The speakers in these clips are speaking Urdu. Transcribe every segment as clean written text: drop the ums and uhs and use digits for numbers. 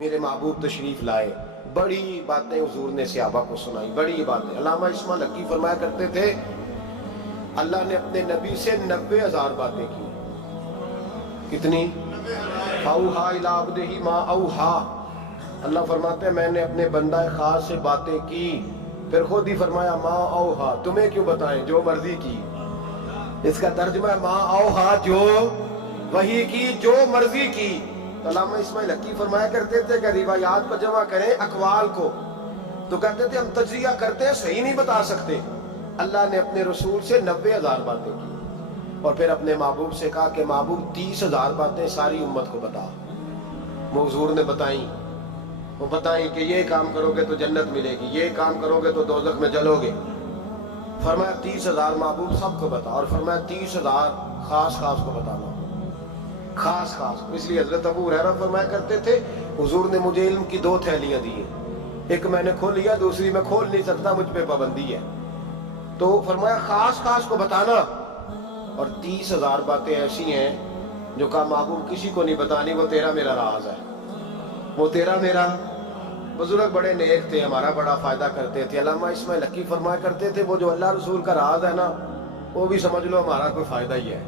میرے محبوب تشریف لائے، بڑی باتیں حضور نے صحابہ کو سنائی، بڑی باتیں۔ علامہ اسماعیل حقی فرمایا کرتے تھے اللہ نے اپنے نبی سے 90,000 باتیں کی۔ کتنی؟ فَأَوْحَىٰ إِلَىٰ عَبْدِهِ مَا أَوْحَىٰ۔ اللہ فرماتے ہیں میں نے اپنے بندہ خاص سے باتیں کی، پھر خود ہی فرمایا ما اوحا، تمہیں کیوں بتائیں، جو مرضی کی۔ اس کا ترجمہ ہے ما اوحا، جو وحی کی، جو مرضی کی۔ تو علامہ اسماعیل حقی فرمایا کرتے تھے کہ روایات کو جمع کریں اقوال کو، تو کہتے تھے ہم تجزیہ کرتے ہیں صحیح نہیں بتا سکتے۔ اللہ نے اپنے رسول سے 90,000 باتیں کی، اور پھر اپنے محبوب سے کہا کہ محبوب 30,000 باتیں ساری امت کو بتا۔ وہ حضور نے بتائیں، وہ بتائیں کہ یہ کام کرو گے تو جنت ملے گی، یہ کام کرو گے تو دوزخ میں جلو گے۔ فرمایا 30,000 محبوب سب کو بتا، اور فرمایا 30,000 خاص خاص کو بتانا، خاص خاص۔ اس لیے حضرت ابو ہریرہ فرمایا کرتے تھے حضور نے مجھے علم کی 2 تھیلیاں دی ہیں، ایک میں نے کھول لیا، دوسری میں کھول نہیں سکتا، مجھ پہ پابندی ہے۔ تو فرمایا خاص خاص کو بتانا، اور 30,000 باتیں ایسی ہیں جو کہا محبوب کسی کو نہیں بتانی، وہ تیرا میرا راز ہے، وہ تیرا میرا۔ بزرگ بڑے نیک تھے، ہمارا بڑا فائدہ کرتے تھے۔ علامہ اسماعیل حقی فرمایا کرتے تھے وہ جو اللہ رسول کا راز ہے نا، وہ بھی سمجھ لو ہمارا کوئی فائدہ ہی ہے،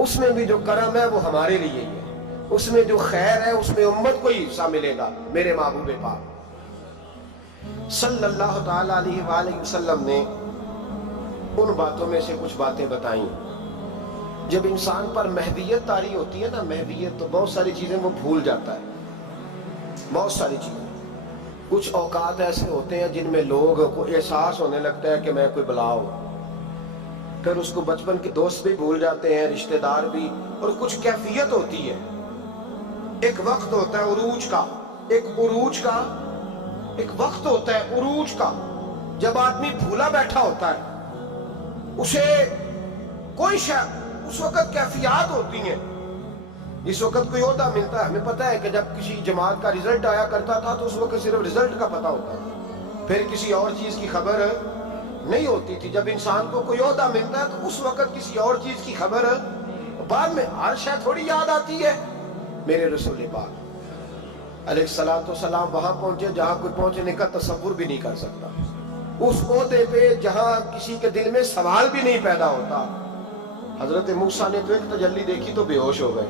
اس میں بھی جو کرم ہے وہ ہمارے لیے ہی ہے، اس میں جو خیر ہے اس میں امت کو ہی حصہ ملے گا۔ میرے محبوب پاک صلی اللہ تعالی علیہ وآلہ وسلم نے ان باتوں میں سے کچھ باتیں بتائیں۔ جب انسان پر مہویت طاری ہوتی ہے نا، مہویت، تو بہت ساری چیزیں وہ بھول جاتا ہے، بہت ساری چیزیں۔ کچھ اوقات ایسے ہوتے ہیں جن میں لوگ کو احساس ہونے لگتا ہے کہ میں کوئی بلا ہوں، پھر اس کو بچپن کے دوست بھی بھول جاتے ہیں، رشتہ دار بھی، اور کچھ کیفیت ہوتی ہے، ایک وقت ہوتا ہے عروج کا، ایک عروج کا ایک وقت ہوتا ہے عروج کا، جب آدمی بھولا بیٹھا ہوتا ہے، اسے کوئی اس وقت کیفیات ہوتی ہیں۔ اس وقت کوئی عہدہ ملتا ہے، ہمیں پتہ ہے کہ جب کسی جماعت کا رزلٹ آیا کرتا تھا تو اس وقت صرف رزلٹ کا پتہ ہوتا تھا، پھر کسی اور چیز کی خبر نہیں ہوتی تھی۔ جب انسان کو کوئی عہدہ ملتا ہے تو اس وقت کسی اور چیز کی خبر، بعد میں ہر شے تھوڑی یاد آتی ہے۔ میرے رسول پاک علیہ الصلوۃ والسلام وہاں پہنچے جہاں کوئی پہنچنے کا تصور بھی نہیں کر سکتا، اس عہدے پہ جہاں کسی کے دل میں سوال بھی نہیں پیدا ہوتا۔ حضرت موسیٰ نے تو ایک تجلی دیکھی تو بے ہوش ہو گئے،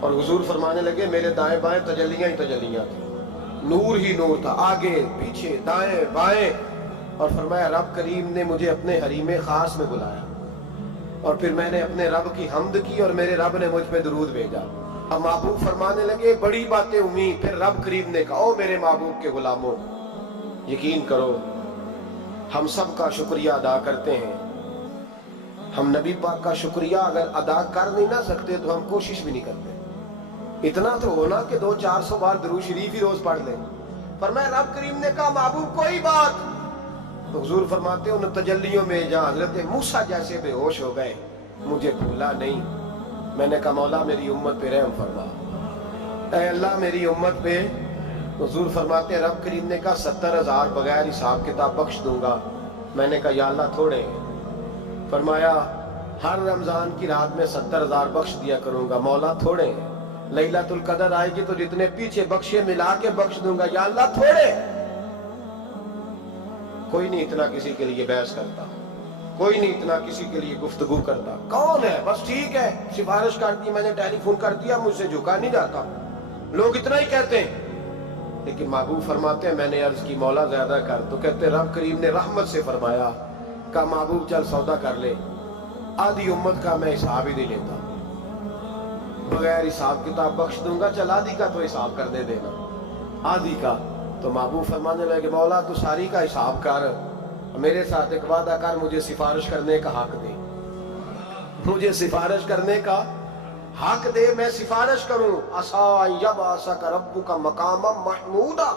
اور حضور فرمانے لگے میرے دائیں بائیں تجلیاں ہی تجلیاں تھیں، نور ہی نور تھا، آگے پیچھے دائیں بائیں۔ اور فرمایا رب کریم نے مجھے اپنے حریم خاص میں بلایا، اور پھر میں نے اپنے رب کی حمد کی اور میرے رب نے مجھ پہ درود بھیجا۔ اب محبوب فرمانے لگے بڑی باتیں امید، پھر رب کریم نے کہا او میرے محبوب کے غلاموں، یقین کرو ہم سب کا شکریہ ادا کرتے ہیں، ہم نبی پاک کا شکریہ اگر ادا کر نہیں نہ سکتے تو ہم کوشش بھی نہیں کرتے، اتنا تو ہونا کہ 200-400 بار درود شریف ہی روز پڑھ لیں۔ فرمایا رب کریم نے کہا محبوب کوئی بات، تو حضور فرماتے ہیں ان تجلیوں میں جہاں حضرت موسیٰ جیسے بے ہوش ہو گئے مجھے بھولا نہیں۔ میں نے کہا مولا میری امت پہ رحم فرما، اے اللہ میری امت پہ۔ حضور فرماتے ہیں رب کریم نے کہا 70,000 بغیر حساب کتاب بخش دوں گا۔ میں نے کہا یا اللہ تھوڑے ہیں۔ فرمایا ہر رمضان کی رات میں 70,000 بخش دیا کروں گا، مولا تھوڑے ہیں۔ لیلۃ القدر آئے گی تو جتنے پیچھے بخشے ملا کے بخش دوں گا، یا اللہ تھوڑے۔ کوئی نہیں اتنا کسی کے لیے بحث کرتا، کوئی نہیں اتنا کسی کے لیے گفتگو کرتا، کون ہے بس ٹھیک ہے سفارش کر دی، میں نے ٹیلی فون کر دیا، مجھ سے جھکا نہیں جاتا، لوگ اتنا ہی کہتے ہیں۔ لیکن محبوب فرماتے ہیں میں نے عرض کی مولا زیادہ کر، تو کہتے رب کریم نے رحمت سے فرمایا، کہا محبوب چل سودا کر لے، آدھی امت کا میں حساب ہی نہیں لیتا، بغیر حساب کتاب بخش دوں گا، چل آدھی کا تو حساب کر دے دینا، آدھی کا۔ تو محبوب فرمانے لگے مولا تو ساری کا حساب کر، میرے ساتھ ایک وعدہ کر، مجھے سفارش کرنے کا حق دے، مجھے سفارش کرنے کا حق دے، میں سفارش کروں، عسیٰ ان یبعثک ربک مقاما محمودا۔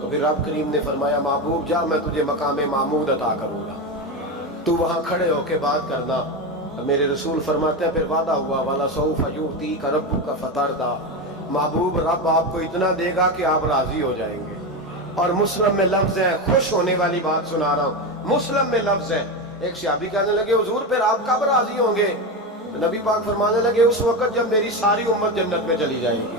تو پھر رب کریم نے فرمایا محبوب جا میں تجھے مقام محمود عطا کروں گا، تو وہاں کھڑے ہو کے بات کرنا۔ میرے رسول فرماتے ہیں پھر وعدہ ہوا وَلَسَوْفَ يُعْطِيكَ رَبُّكَ فَتَرْضَىٰ، محبوب رب آپ کو اتنا دے گا کہ آپ راضی ہو جائیں گے۔ اور مسلم میں لفظ ہے، خوش ہونے والی بات سنا رہا ہوں، مسلم میں لفظ ہے، ایک صحابی کہنے لگے حضور پھر آپ کب راضی ہوں گے؟ نبی پاک فرمانے لگے اس وقت جب میری ساری امت جنت میں چلی جائے گی،